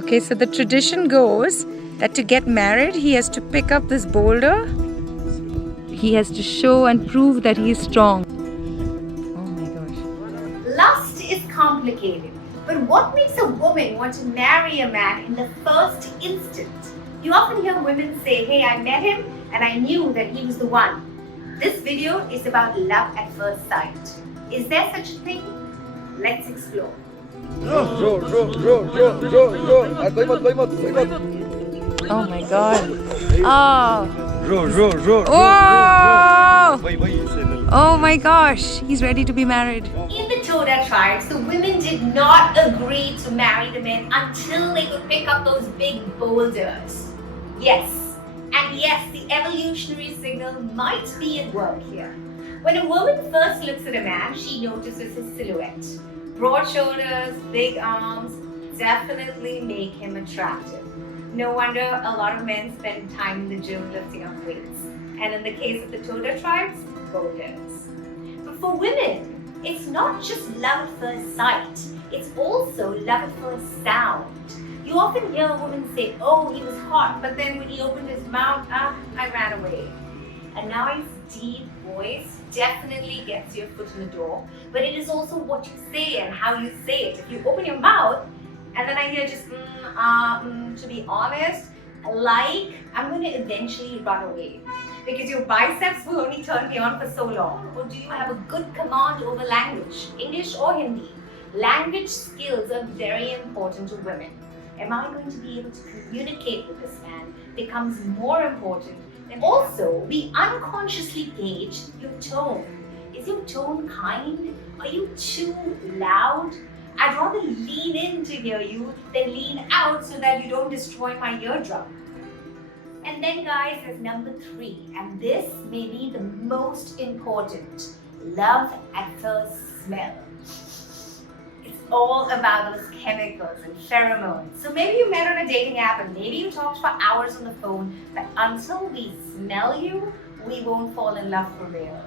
Okay, so the tradition goes that to get married, he has to pick up this boulder. He has to show and prove that he is strong. Oh my gosh. Lust is complicated, but what makes a woman want to marry a man in the first instant? You often hear women say, hey, I met him and I knew that he was the one. This video is about love at first sight. Is there such a thing? Let's explore. Oh my god. Oh my gosh, he's ready to be married. In the Toda tribes, the women did not agree to marry the men until they could pick up those big boulders. Yes, and yes, the evolutionary signal might be at work here. When a woman first looks at a man, she notices his silhouette. Broad shoulders, big arms, definitely make him attractive. No wonder a lot of men spend time in the gym lifting up weights. And in the case of the Toda tribes, boulders. But for women, it's not just love at first sight, it's also love at first sound. You often hear a woman say, oh, he was hot, but then when he opened his mouth, I ran away. A nice deep voice definitely gets your foot in the door, but it is also what you say and how you say it. If you open your mouth and then I hear just to be honest, I'm going to eventually run away because your biceps will only turn me on for so long. Or do you have a good command over language, English or Hindi? Language skills are very important to women. Am I going to be able to communicate with this man becomes more important. And also, we unconsciously gauge your tone. Is your tone kind? Are you too loud? I'd rather lean in to hear you than lean out so that you don't destroy my eardrum. And then guys, there's number 3, and this may be the most important. Love at first smell. It's all about those chemicals and pheromones. So maybe you met on a dating app and maybe you talked for hours on the phone, but until we smell you, we won't fall in love for real.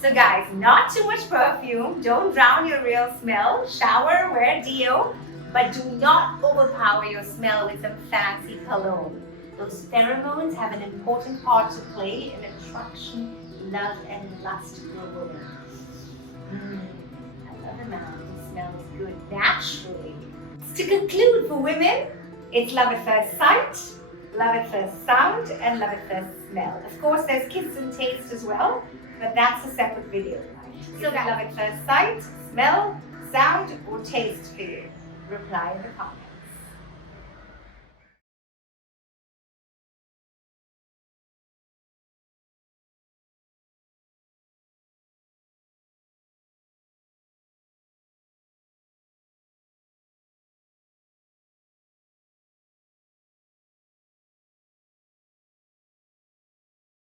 So guys, not too much perfume, don't drown your real smell, shower, wear deo, but do not overpower your smell with some fancy cologne. Those pheromones have an important part to play in attraction, love, and lust for a woman. I love a man who smells good naturally. To conclude, for women, it's love at first sight, love at first sound, and love at first smell. Of course, there's kiss and taste as well, but that's a separate video. So love at first sight, smell, sound, or taste for you? Reply in the comments.